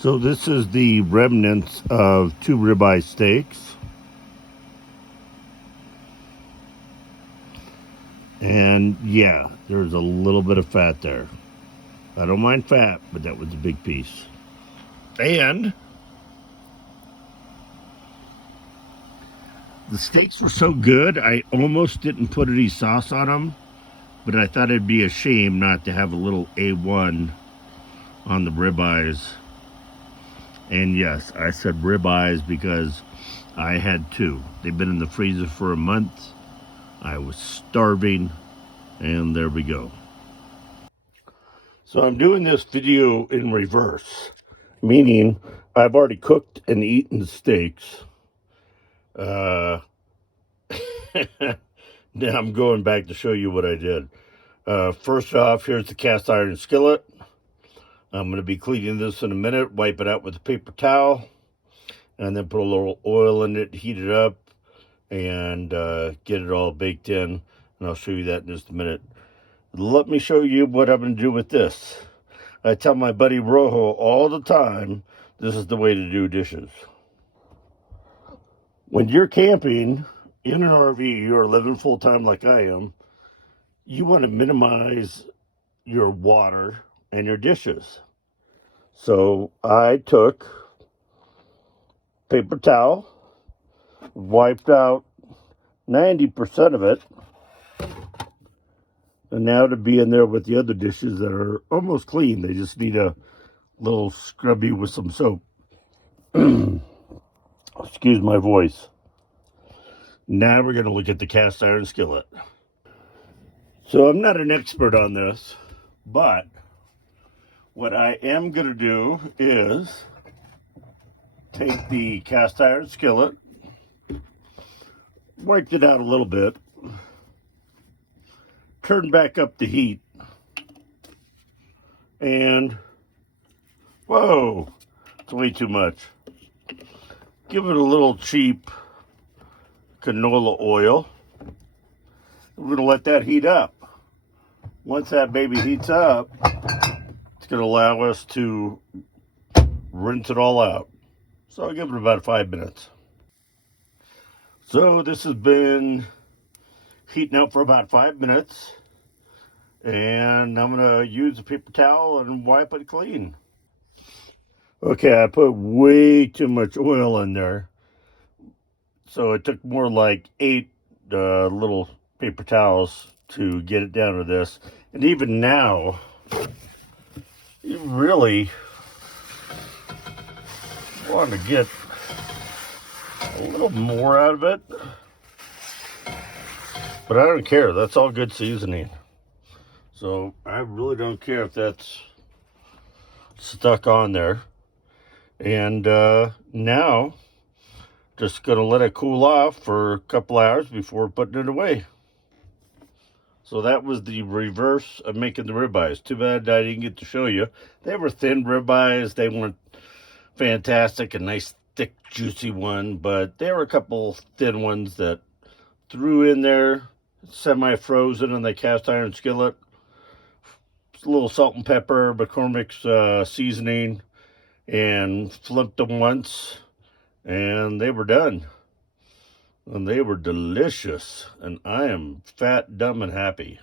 So this is the remnants of 2 ribeye steaks. And yeah, there's a little bit of fat there. I don't mind fat, but that was a big piece. And the steaks were so good, I almost didn't put any sauce on them, but I thought it'd be a shame not to have a little A1 on the ribeyes. And yes, I said ribeyes because I had 2. They've been in the freezer for a month. I was starving, and there we go. So I'm doing this video in reverse, meaning I've already cooked and eaten the steaks. Now I'm going back to show you what I did. First off, here's the cast iron skillet. I'm going to be cleaning this in a minute, wipe it out with a paper towel, and then put a little oil in it, heat it up, and get it all baked in. And I'll show you that in just a minute. Let me show you what I'm going to do with this. I tell my buddy Rojo all the time, this is the way to do dishes. When you're camping in an RV or living full-time like I am, you want to minimize your water and your dishes. So I took paper towel, wiped out 90% of it, and now to be in there with the other dishes that are almost clean. They just need a little scrubby with some soap. Excuse my voice. Now we're going to look at the cast iron skillet. So I'm not an expert on this, but what I am going to do is take the cast iron skillet, wiped it out a little bit, turn back up the heat, and whoa, it's way too much. Give it a little cheap canola oil. We're going to let that heat up. Once that baby heats up, it's going to allow us to rinse it all out. So I'll give it about 5 minutes. So this has been heating up for about 5 minutes. And I'm going to use a paper towel and wipe it clean. Okay, I put way too much oil in there. So it took more like 8 little paper towels to get it down to this. And even now, you really want to get a little more out of it. But I don't care. That's all good seasoning. So I really don't care if that's stuck on there. And now, just going to let it cool off for a couple hours before putting it away. So that was the reverse of making the ribeyes. Too bad I didn't get to show you. They were thin ribeyes. They weren't fantastic, a nice thick juicy one, but there were a couple thin ones that threw in there, semi-frozen in the cast iron skillet. A little salt and pepper, McCormick's seasoning, and flipped them once, and they were done. And they were delicious, and I am fat, dumb, and happy.